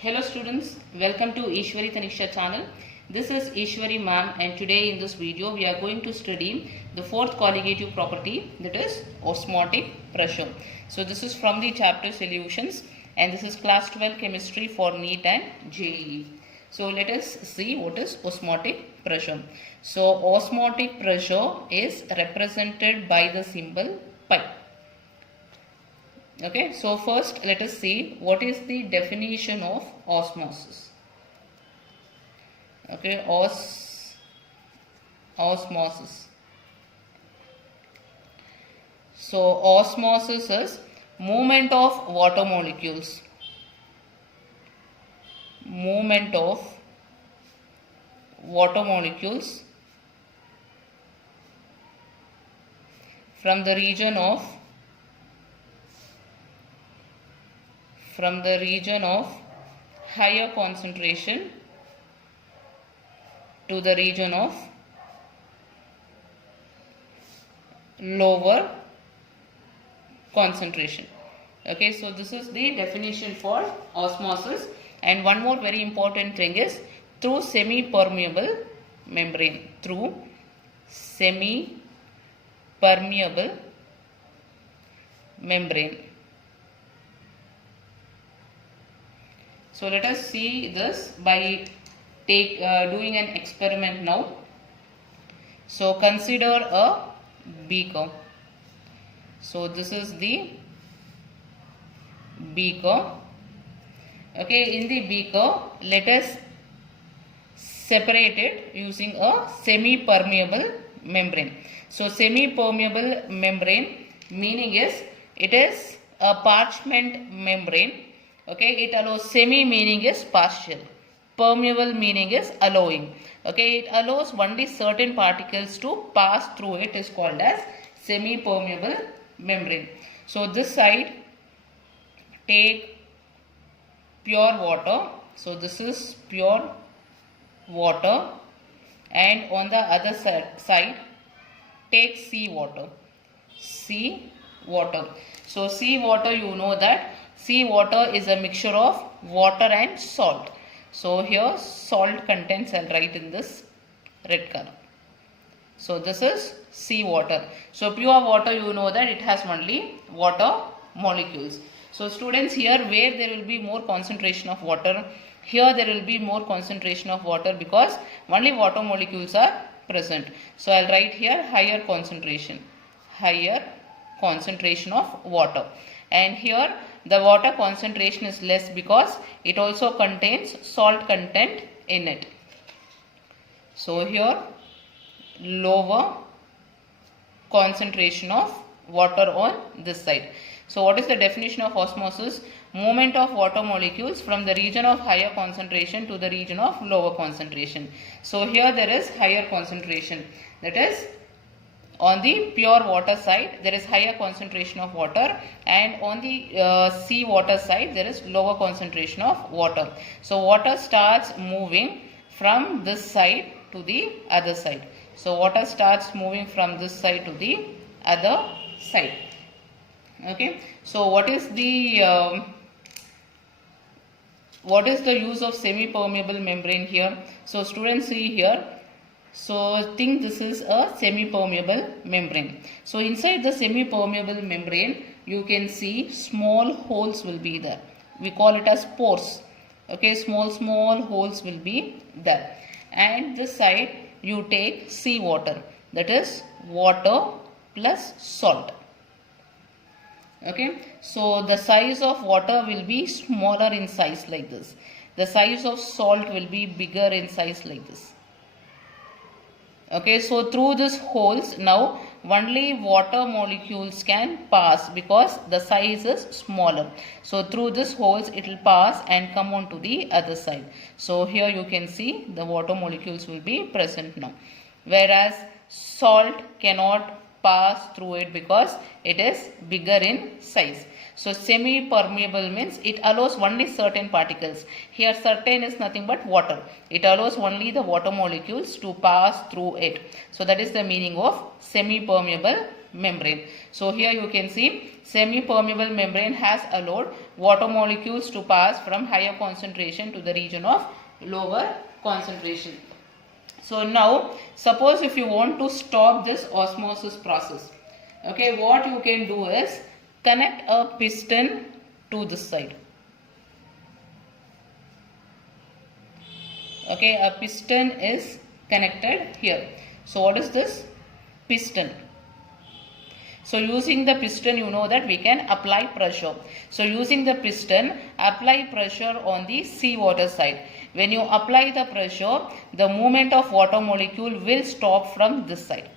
Hello students, welcome to Eshwari channel. This is Eshwari ma'am, and today in this video we are going to study the fourth colligative property, that is osmotic pressure. So this is from the chapter solutions, and this is class 12 chemistry for NEET and JEE. So let us see what is osmotic pressure. So osmotic pressure is represented by the symbol pi. Okay, so first let us see what is the definition of osmosis. Okay, osmosis. So osmosis is movement of water molecules. Movement of water molecules from the region of higher concentration to the region of lower concentration. Okay, so this is the definition for osmosis. And one more very important thing is through semi-permeable membrane. Through semi-permeable membrane. So let us see this by doing an experiment now. So consider a beaker. So this is the beaker. Okay, in the beaker, let us separate it using a semi-permeable membrane. So semi-permeable membrane meaning is it is a parchment membrane. Okay, it allows, semi meaning is partial, permeable meaning is allowing. Okay, it allows only certain particles to pass through it, is called as semi-permeable membrane. So this side take pure water. So this is pure water, and on the other side take sea water. So sea water, you know that sea water is a mixture of water and salt. So here salt contents, I'll write in this red color. So this is sea water. So pure water, you know that it has only water molecules. So students, here where there will be more concentration of water, here there will be more concentration of water because only water molecules are present. So I'll write here higher concentration of water. And here the water concentration is less because it also contains salt content in it. So here lower concentration of water on this side. So what is the definition of osmosis? Movement of water molecules from the region of higher concentration to the region of lower concentration. So here there is higher concentration, that is on the pure water side there is higher concentration of water, and on the sea water side there is lower concentration of water. So water starts moving from this side to the other side. So water starts moving from this side to the other side. Okay, so what is the use of semi-permeable membrane here? So students, see here. So think this is a semi-permeable membrane. So inside the semi-permeable membrane you can see small holes will be there. We call it as pores. Okay, small holes will be there. And this side you take sea water, that is water plus salt. Okay, so the size of water will be smaller in size like this. The size of salt will be bigger in size like this. Okay, so through these holes now only water molecules can pass because the size is smaller. So through these holes it will pass and come on to the other side. So here you can see the water molecules will be present now. Whereas salt cannot pass through it because it is bigger in size. So semi-permeable means it allows only certain particles. Here certain is nothing but water. It allows only the water molecules to pass through it. So that is the meaning of semi-permeable membrane. So here you can see semi-permeable membrane has allowed water molecules to pass from higher concentration to the region of lower concentration. So now suppose if you want to stop this osmosis process, okay, what you can do is connect a piston to this side. Okay, a piston is connected here. So what is this? Piston. So using the piston, you know that we can apply pressure. So using the piston, apply pressure on the seawater side. When you apply the pressure, the movement of water molecule will stop from this side.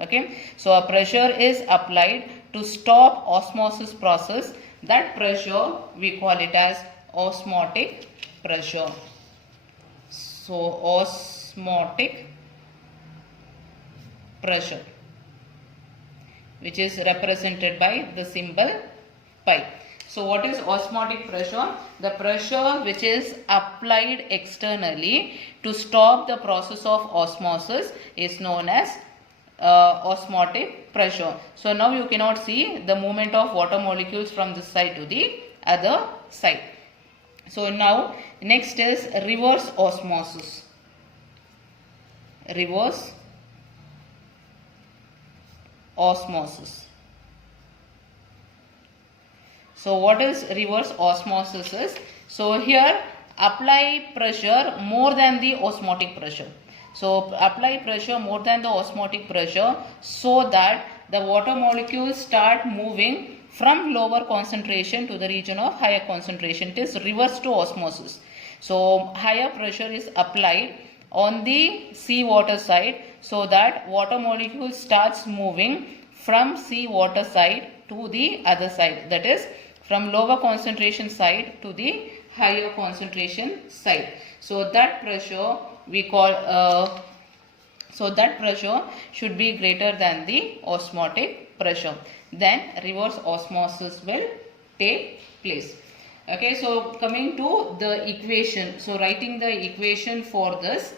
Okay, so a pressure is applied to stop osmosis process. That pressure we call it as osmotic pressure. So osmotic pressure, which is represented by the symbol pi. So what is osmotic pressure? The pressure which is applied externally to stop the process of osmosis is known as osmotic pressure. So now you cannot see the movement of water molecules from this side to the other side. So now next is reverse osmosis. Reverse osmosis. So what is reverse osmosis is? So here apply pressure more than the osmotic pressure. So apply pressure more than the osmotic pressure so that the water molecules start moving from lower concentration to the region of higher concentration. It is reverse to osmosis. So higher pressure is applied on the seawater side so that water molecule starts moving from seawater side to the other side, that is from lower concentration side to the higher concentration side. So that pressure we call so that pressure should be greater than the osmotic pressure. Then reverse osmosis will take place. Okay, so coming to the equation. So writing the equation for this.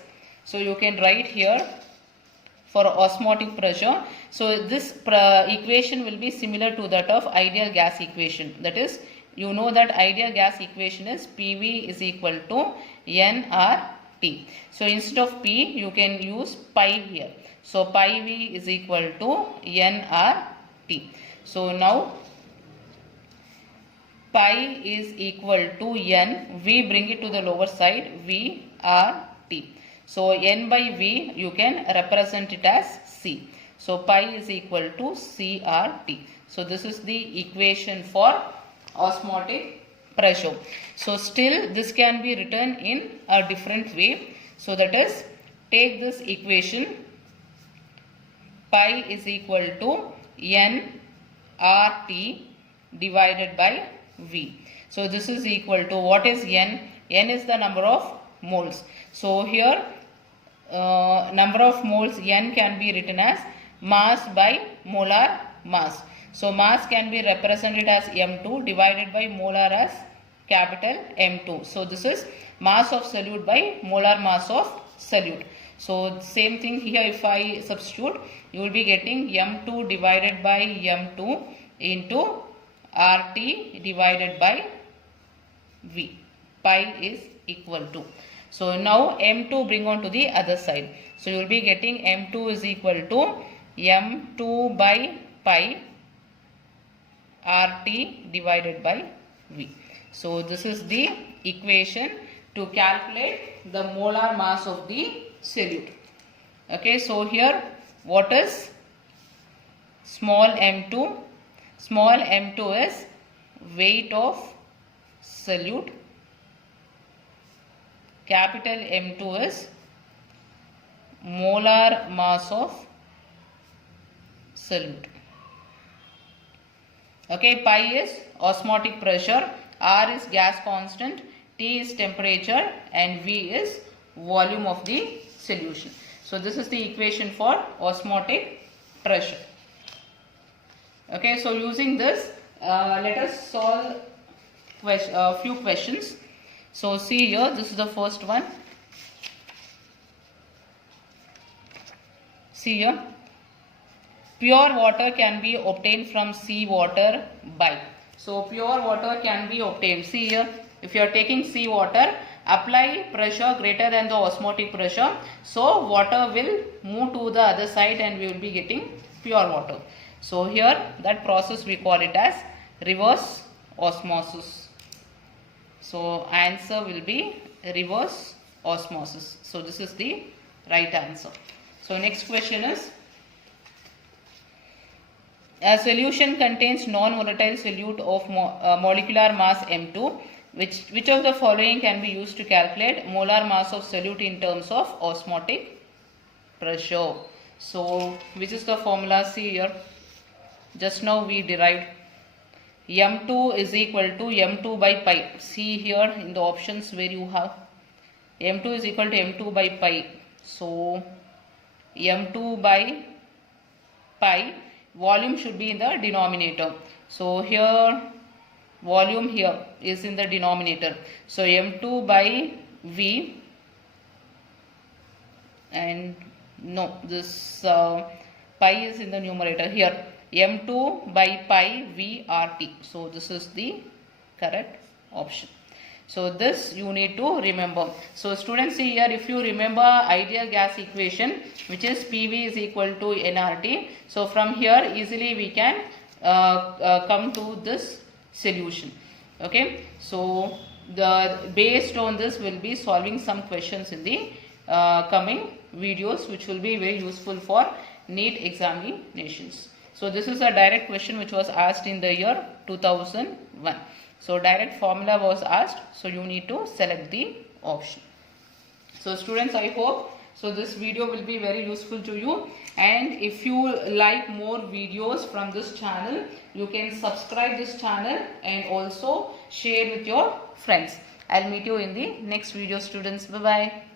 So you can write here for osmotic pressure. So this equation will be similar to that of ideal gas equation. That is, you know that ideal gas equation is PV is equal to nRT. So instead of P, you can use pi here. So pi V is equal to nRT. So now pi is equal to n. We bring it to the lower side, VRT. So n by V you can represent it as C. So pi is equal to CRT. So this is the equation for osmotic pressure. So still this can be written in a different way. So that is, take this equation, pi is equal to nRT divided by V. So this is equal to, what is n? N is the number of moles. So here number of moles n can be written as mass by molar mass. So mass can be represented as M2 divided by molar as capital M2. So this is mass of solute by molar mass of solute. So same thing here, if I substitute, you will be getting M2 divided by M2 into RT divided by V. Pi is equal to. So now M2 bring on to the other side. So you will be getting M2 is equal to M2 by pi RT divided by V. So this is the equation to calculate the molar mass of the solute. Okay, so here what is small m2? Small m2 is weight of solute. Capital M2 is molar mass of solute. Okay, pi is osmotic pressure, R is gas constant, T is temperature, and V is volume of the solution. So this is the equation for osmotic pressure. Okay, so using this, let us solve a few questions. So see here, this is the first one. See here. Pure water can be obtained from sea water by. So pure water can be obtained. See here, if you are taking sea water, apply pressure greater than the osmotic pressure. So water will move to the other side and we will be getting pure water. So here that process we call it as reverse osmosis. So answer will be reverse osmosis. So this is the right answer. So next question is, a solution contains non-volatile solute of molecular mass M2. Which of the following can be used to calculate molar mass of solute in terms of osmotic pressure? So which is the formula? See here, just now we derived M2 is equal to M2 by pi. See here in the options where you have M2 is equal to M2 by pi. So M2 by pi, volume should be in the denominator. So here volume here is in the denominator. So M2 by V, and no, this pi is in the numerator here. M2 by pi V RT. So this is the correct option. So this you need to remember. So students, see here, if you remember ideal gas equation, which is PV is equal to nRT. So from here easily we can come to this solution. Okay. So based on this we'll be solving some questions in the coming videos, which will be very useful for NEET examinations. So this is a direct question which was asked in the year 2001. So direct formula was asked, so you need to select the option. So students, I hope so this video will be very useful to you, and if you like more videos from this channel, you can subscribe this channel and also share with your friends. I'll meet you in the next video, students. Bye bye.